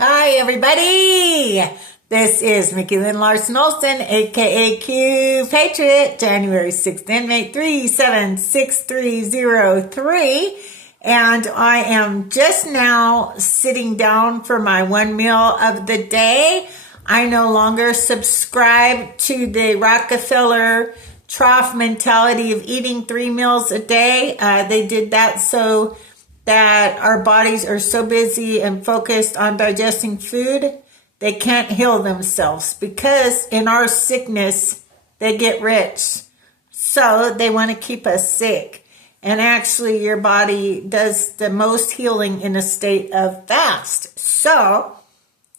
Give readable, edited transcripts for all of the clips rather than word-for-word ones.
Hi, everybody. This is Mickey Lynn Larson-Olson, aka Q Patriot, January 6th, inmate 376303. And I am just now sitting down for my one meal of the day. I no longer subscribe to the Rockefeller trough mentality of eating 3 meals a day. They did that so that our bodies are so busy and focused on digesting food, they can't heal themselves because in our sickness, they get rich. So they want to keep us sick. And actually, your body does the most healing in a state of fast. So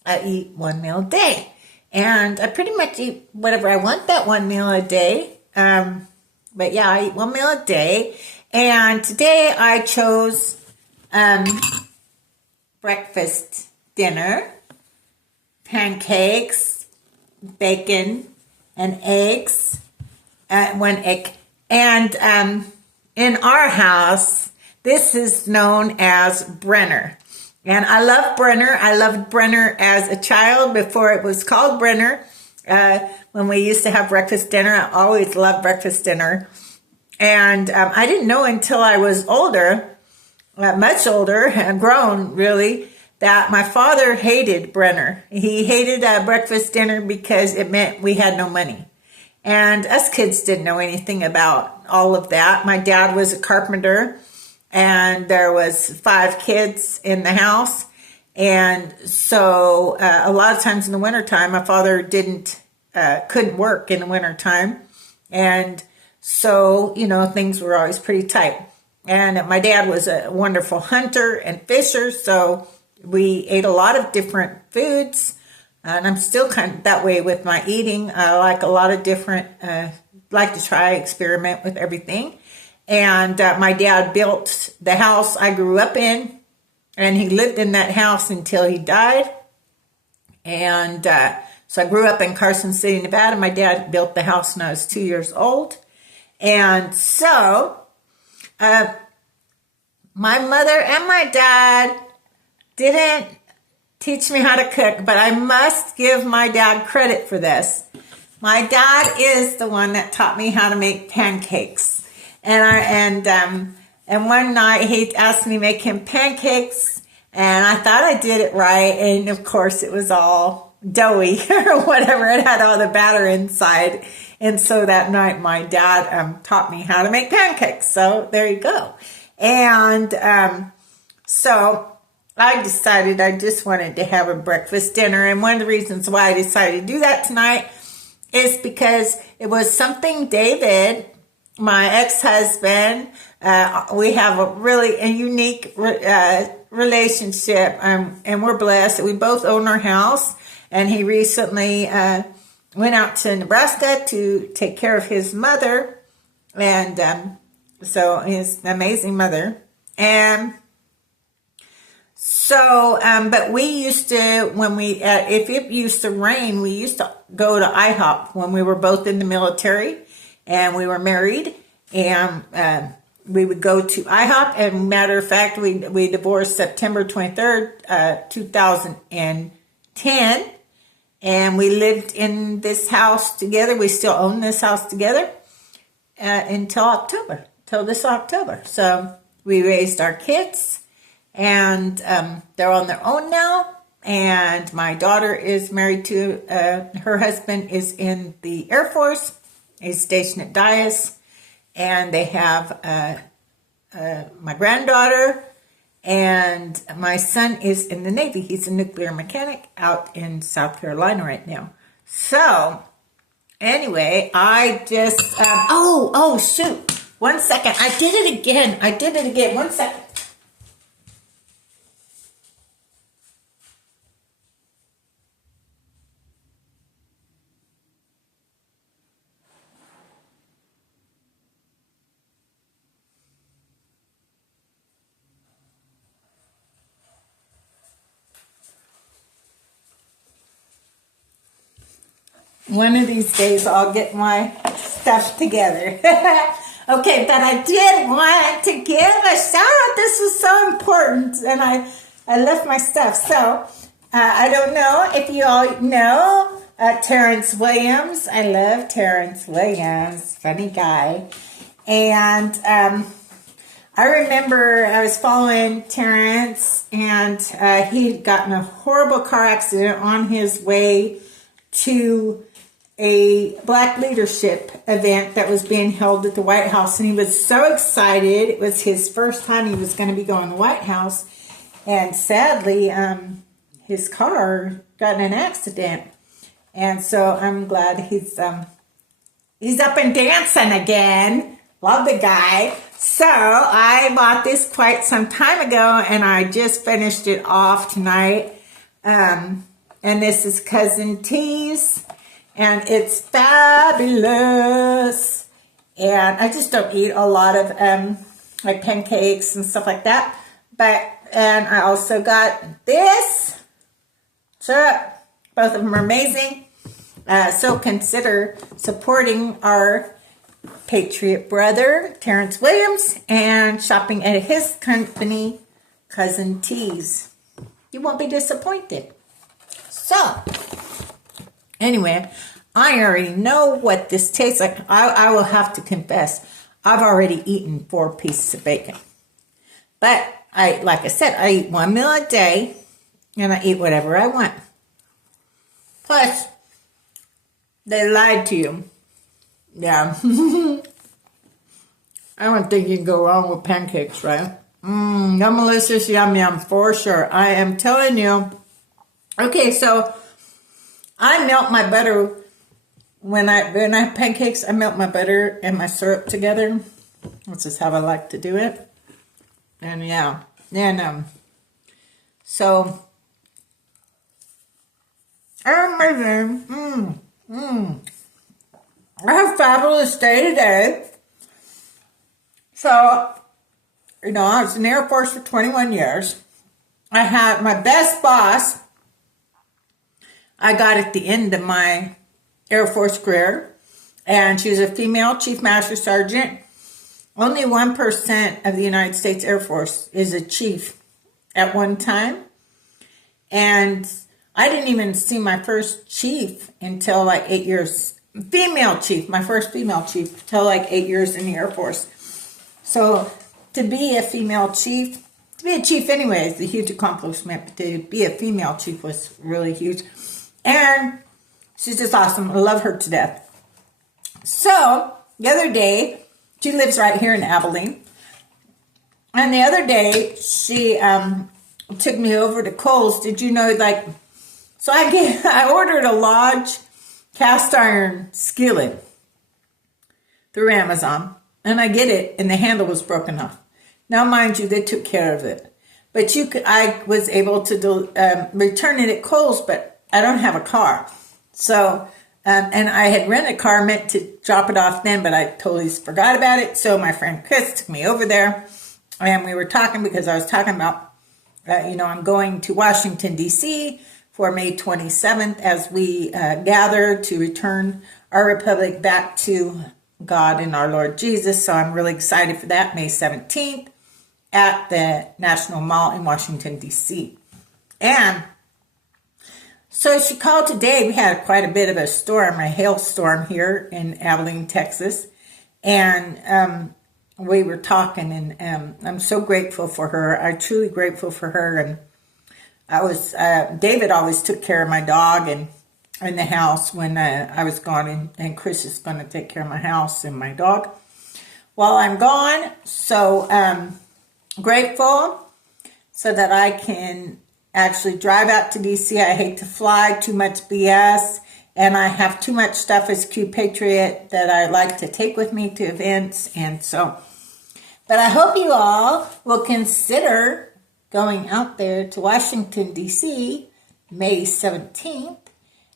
I eat 1 meal a day. And I pretty much eat whatever I want that 1 meal a day. But yeah, I eat 1 meal a day. And today I chose breakfast, dinner, pancakes, bacon, and eggs, 1 egg. And in our house, this is known as Brinner. And I love Brinner. I loved Brinner as a child before it was called Brinner. When we used to have breakfast, dinner, I always loved breakfast, dinner. And I didn't know until I was older, much older and grown, really, that my father hated Brinner. He hated breakfast, dinner because it meant we had no money. And us kids didn't know anything about all of that. My dad was a carpenter, and there was 5 kids in the house. And so a lot of times in the wintertime, my father couldn't work in the wintertime. And so, things were always pretty tight. And my dad was a wonderful hunter and fisher, so we ate a lot of different foods. And I'm still kind of that way with my eating. I like a lot of different, like to try, experiment with everything. And my dad built the house I grew up in, and he lived in that house until he died. And so I grew up in Carson City, Nevada. My dad built the house when I was 2 years old. And so my mother and my dad didn't teach me how to cook, but I must give my dad credit for this. My dad is the one that taught me how to make pancakes. And one night he asked me to make him pancakes, and I thought I did it right, and of course it was all doughy or whatever. It had all the batter inside. And so that night my dad taught me how to make pancakes. So there you go. And so I decided I just wanted to have a breakfast dinner. And one of the reasons why I decided to do that tonight is because it was something David, my ex-husband, we have a unique relationship, and we're blessed. We both own our house, and he recently went out to Nebraska to take care of his mother, and so his amazing mother. And so, but we used to, if it used to rain, we used to go to IHOP when we were both in the military and we were married, and we would go to IHOP. And matter of fact, we divorced September 23rd, 2010, and we lived in this house together. We still own this house together until this October. So we raised our kids, and they're on their own now. And my daughter is married to, her husband is in the Air Force. He's stationed at Dyess. And they have my granddaughter, and my son is in the Navy. He's a nuclear mechanic out in South Carolina right now. So anyway, I just, shoot. 1 second. I did it again. 1 second. One of these days I'll get my stuff together. Okay, but I did want to give a shout out. This was so important, and I left my stuff. So I don't know if you all know Terrence Williams. I love Terrence Williams, funny guy. And I remember I was following Terrence, and he had gotten a horrible car accident on his way to a Black leadership event that was being held at the White House, and he was so excited. It was his first time he was going to be going to the White House, and sadly, his car got in an accident, and so I'm glad he's up and dancing again. Love the guy. So I bought this quite some time ago, and I just finished it off tonight. And this is Cousin T's. And it's fabulous. And I just don't eat a lot of like pancakes and stuff like that. And I also got this. So both of them are amazing. So consider supporting our Patriot brother, Terrence Williams, and shopping at his company, Cousin T's. You won't be disappointed. So, anyway, I already know what this tastes like. I will have to confess, I've already eaten 4 pieces of bacon. But, like I said, I eat 1 meal a day, and I eat whatever I want. Plus, they lied to you. Yeah. I don't think you can go wrong with pancakes, right? Yum-malicious, yum-yum, for sure. I am telling you. Okay, so I melt my butter. When I have pancakes, I melt my butter and my syrup together. This is how I like to do it. And yeah. And so amazing. I have a fabulous day today. So, I was in the Air Force for 21 years. I had my best boss I got at the end of my Air Force career. And she was a female Chief Master Sergeant. Only 1% of the United States Air Force is a chief at one time. And I didn't even see my first chief until like 8 years. Female chief, my first female chief, till like 8 years in the Air Force. So to be a female chief, to be a chief anyway is a huge accomplishment, but to be a female chief was really huge. And she's just awesome. I love her to death. So the other day, she lives right here in Abilene. And the other day, she took me over to Kohl's. Did you know, so I ordered a large cast iron skillet through Amazon, and I get it, and the handle was broken off. Now, mind you, they took care of it, but I was able to return it at Kohl's, but I don't have a car, so and I had rented a car, meant to drop it off then, but I totally forgot about it. So my friend Chris took me over there, and we were talking because I was talking about, I'm going to Washington D.C. for May 27th as we gather to return our republic back to God and our Lord Jesus. So I'm really excited for that, May 17th at the National Mall in Washington, D.C. And so she called today. We had quite a bit of a storm, a hailstorm here in Abilene, Texas. And we were talking, and I'm so grateful for her. I'm truly grateful for her. And David always took care of my dog and in the house when I was gone, and Chris is going to take care of my house and my dog while I'm gone. So grateful so that I can actually drive out to DC. I hate to fly, too much BS, and I have too much stuff as Q Patriot that I like to take with me to events, and so. But I hope you all will consider going out there to Washington, D.C., May 17th.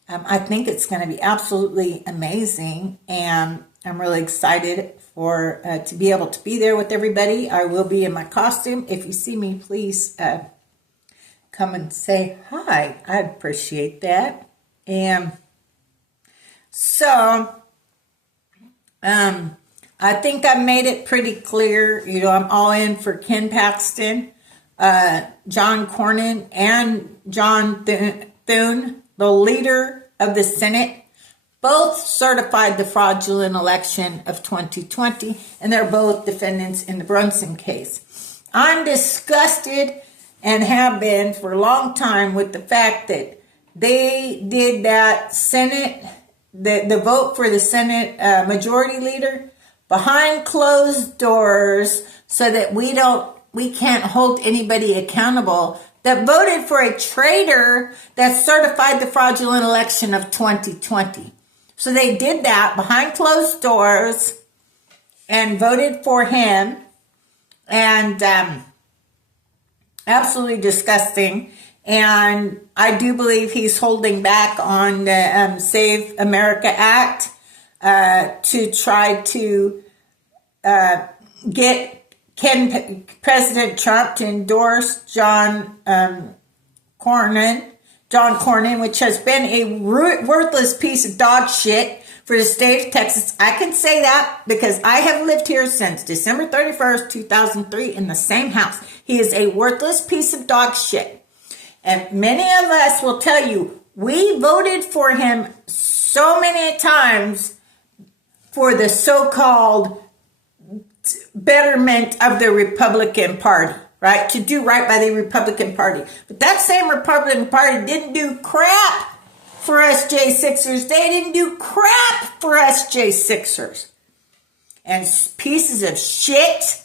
I think it's going to be absolutely amazing, and I'm really excited for to be able to be there with everybody. I will be in my costume. If you see me, please come and say hi. I'd appreciate that. And so I think I made it pretty clear. I'm all in for Ken Paxton. John Cornyn and John Thune, the leader of the Senate, both certified the fraudulent election of 2020, and they're both defendants in the Brunson case. I'm disgusted and have been for a long time with the fact that they did that Senate, the vote for the Senate majority leader behind closed doors so that we can't hold anybody accountable that voted for a traitor that certified the fraudulent election of 2020. So they did that behind closed doors and voted for him, and absolutely disgusting. And I do believe he's holding back on the Save America Act to try to get President Trump to endorse John Cornyn, which has been a worthless piece of dog shit for the state of Texas. I can say that because I have lived here since December 31st, 2003 in the same house. He is a worthless piece of dog shit. And many of us will tell you, we voted for him so many times for the so-called betterment of the Republican Party, right? To do right by the Republican Party. But that same Republican Party didn't do crap for us J6ers. They didn't do crap for us J6ers. And pieces of shit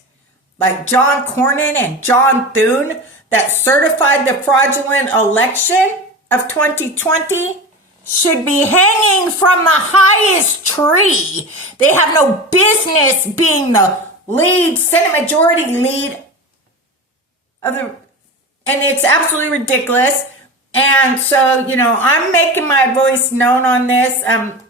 like John Cornyn and John Thune that certified the fraudulent election of 2020 should be hanging from the highest tree. They have no business being the Senate majority lead of the, and it's absolutely ridiculous. And so, I'm making my voice known on this.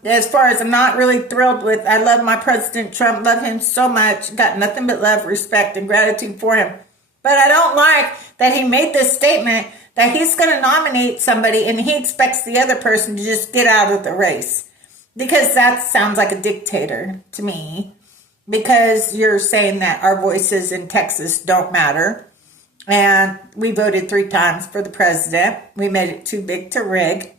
As far as I'm not really thrilled with, I love my President Trump, love him so much, got nothing but love, respect, and gratitude for him. But I don't like that he made this statement that he's going to nominate somebody and he expects the other person to just get out of the race. Because that sounds like a dictator to me. Because you're saying that our voices in Texas don't matter. And we voted 3 times for the president. We made it too big to rig.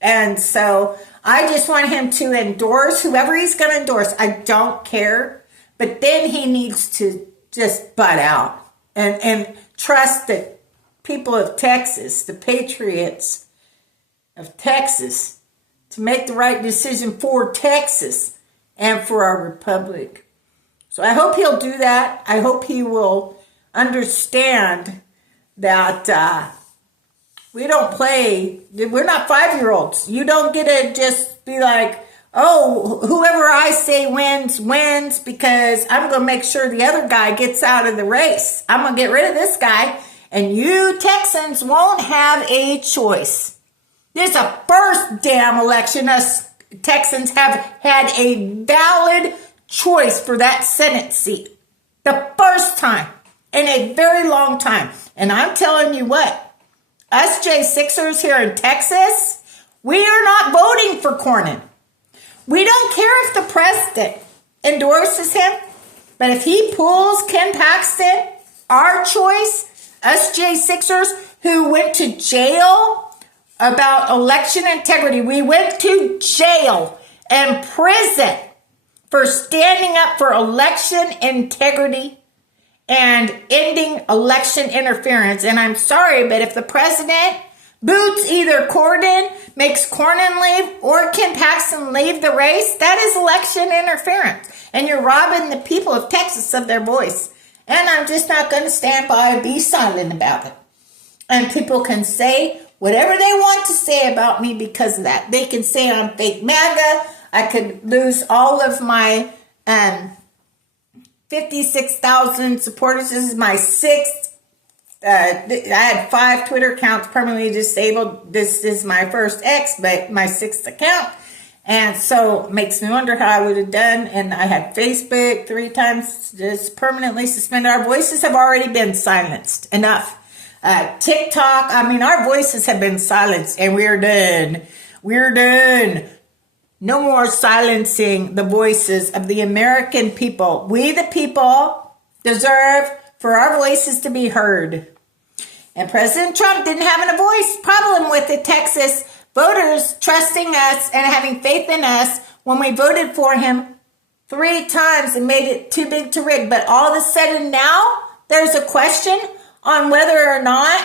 And so I just want him to endorse whoever he's going to endorse. I don't care. But then he needs to just butt out and trust that people of Texas, the patriots of Texas, to make the right decision for Texas and for our republic. So I hope he'll do that. I hope he will understand that we don't play. We're not 5-year-olds. You don't get to just be like, oh, whoever I say wins because I'm going to make sure the other guy gets out of the race. I'm going to get rid of this guy, and you Texans won't have a choice. This is the first damn election us Texans have had a valid choice for that Senate seat. The first time in a very long time. And I'm telling you what, us J6ers here in Texas, we are not voting for Cornyn. We don't care if the president endorses him, but if he pulls Ken Paxton, our choice, us J6ers who went to jail about election integrity, we went to jail and prison for standing up for election integrity and ending election interference. And I'm sorry, but if the president boots either Cornyn, makes Cornyn leave, or Ken Paxton leave the race, that is election interference. And you're robbing the people of Texas of their voice. And I'm just not going to stand by and be silent about it. And people can say whatever they want to say about me because of that. They can say I'm fake MAGA. I could lose all of my 56,000 supporters. This is my 6th. I had 5 Twitter accounts permanently disabled. This is my first X, but my 6th account. And so it makes me wonder how I would have done. And I had Facebook 3 times just permanently suspended. Our voices have already been silenced. Enough. TikTok, our voices have been silenced and we're done. We're done. No more silencing the voices of the American people. We the people deserve for our voices to be heard. And President Trump didn't have a voice problem with the Texas voters trusting us and having faith in us when we voted for him 3 times and made it too big to rig. But all of a sudden now, there's a question on whether or not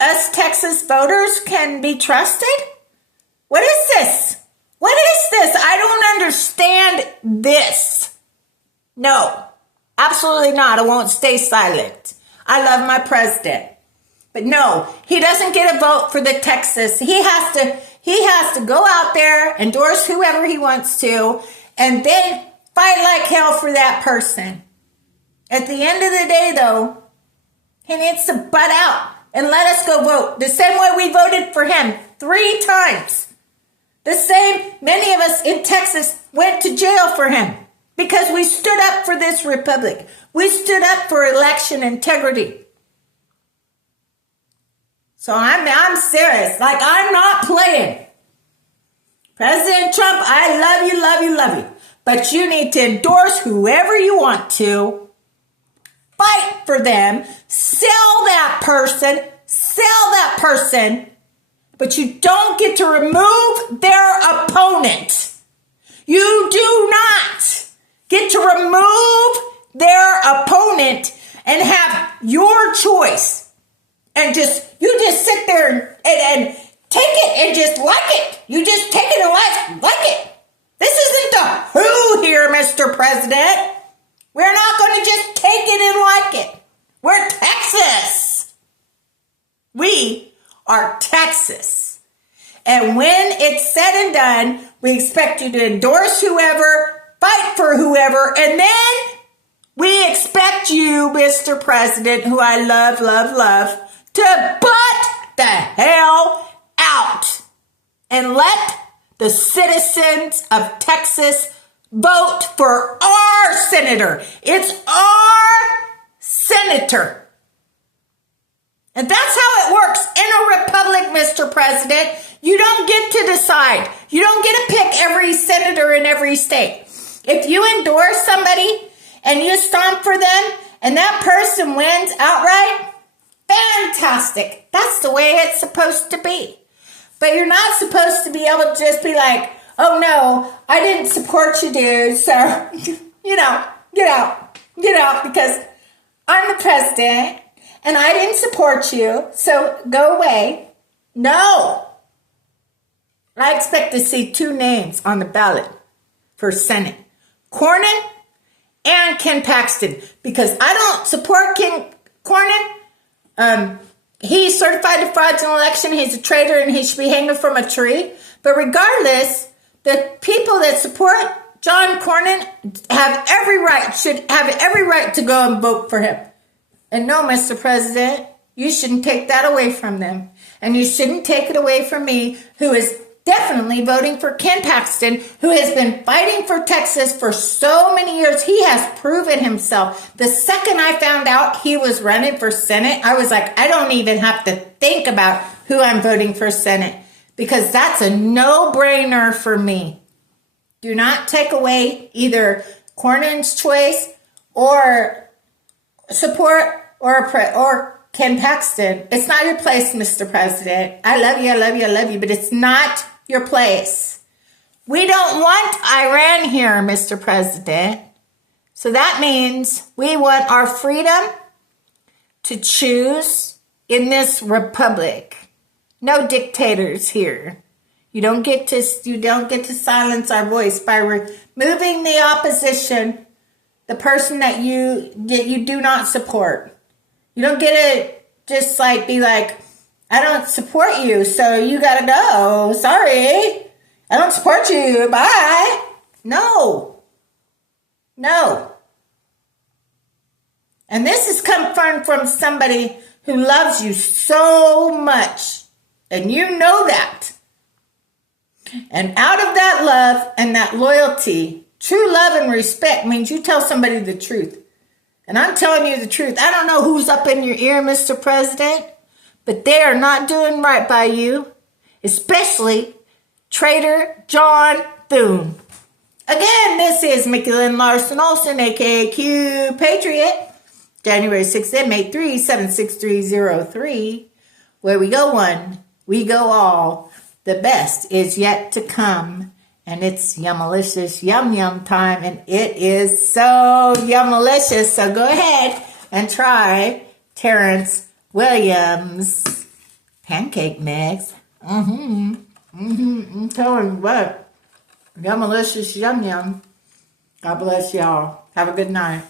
us Texas voters can be trusted? What is this? What is this? I don't understand this. No, absolutely not. I won't stay silent. I love my president. But no, he doesn't get a vote for the Texas. He has to go out there, endorse whoever he wants to, and then fight like hell for that person. At the end of the day, though, he needs to butt out and let us go vote. The same way we voted for him 3 times. The same, many of us in Texas went to jail for him because we stood up for this republic. We stood up for election integrity. So I'm serious. Like, I'm not playing. President Trump, I love you, love you, love you. But you need to endorse whoever you want to. Fight for them. Sell that person. But you don't get to remove their opponent. You do not get to remove their opponent and have your choice. And you just sit there and take it and just like it. You just take it and like it. This isn't the who here, Mr. President. We're not going to just take it and like it. We're Texas. We are Texas. And when it's said and done, we expect you to endorse whoever, fight for whoever, and then we expect you, Mr. President, who I love, love, love, to butt the hell out and let the citizens of Texas vote for our senator. It's our senator. And that's how it works in a republic, Mr. President. You don't get to decide. You don't get to pick every senator in every state. If you endorse somebody and you stomp for them and that person wins outright, fantastic. That's the way it's supposed to be. But you're not supposed to be able to just be like, oh no, I didn't support you, dude. So, get out because I'm the president and I didn't support you. So go away. No. I expect to see 2 names on the ballot for Senate. Cornyn and Ken Paxton. Because I don't support Ken Cornyn. He's certified to fraudulent election. He's a traitor and he should be hanging from a tree. But regardless, the people that support John Cornyn should have every right to go and vote for him. And no, Mr. President, you shouldn't take that away from them. And you shouldn't take it away from me, who is definitely voting for Ken Paxton, who has been fighting for Texas for so many years. He has proven himself. The second I found out he was running for Senate, I was like, I don't even have to think about who I'm voting for Senate, because that's a no-brainer for me. Do not take away either Cornyn's choice or support or Ken Paxton. It's not your place, Mr. President. I love you, I love you, I love you, but it's not your place. We don't want Iran here, Mr. President. So that means we want our freedom to choose in this republic. No dictators here. You don't get to silence our voice by removing the opposition, the person that you do not support. You don't get to just be like, I don't support you, so you gotta go. Sorry, I don't support you. Bye. No. And this is coming from somebody who loves you so much, and you know that. And out of that love and that loyalty, true love and respect means you tell somebody the truth. And I'm telling you the truth. I don't know who's up in your ear, Mr. President, but they are not doing right by you, especially traitor John Thune. Again, this is Mickey Lynn Larson-Olson, a.k.a. Q Patriot, January 6th, inmate 376303. Where we go one, we go all. The best is yet to come. And it's Yummalicious Yum Yum time. And it is so Yummalicious. So go ahead and try Terrence Williams pancake mix. I'm telling you what. Yummalicious Yum Yum. God bless y'all. Have a good night.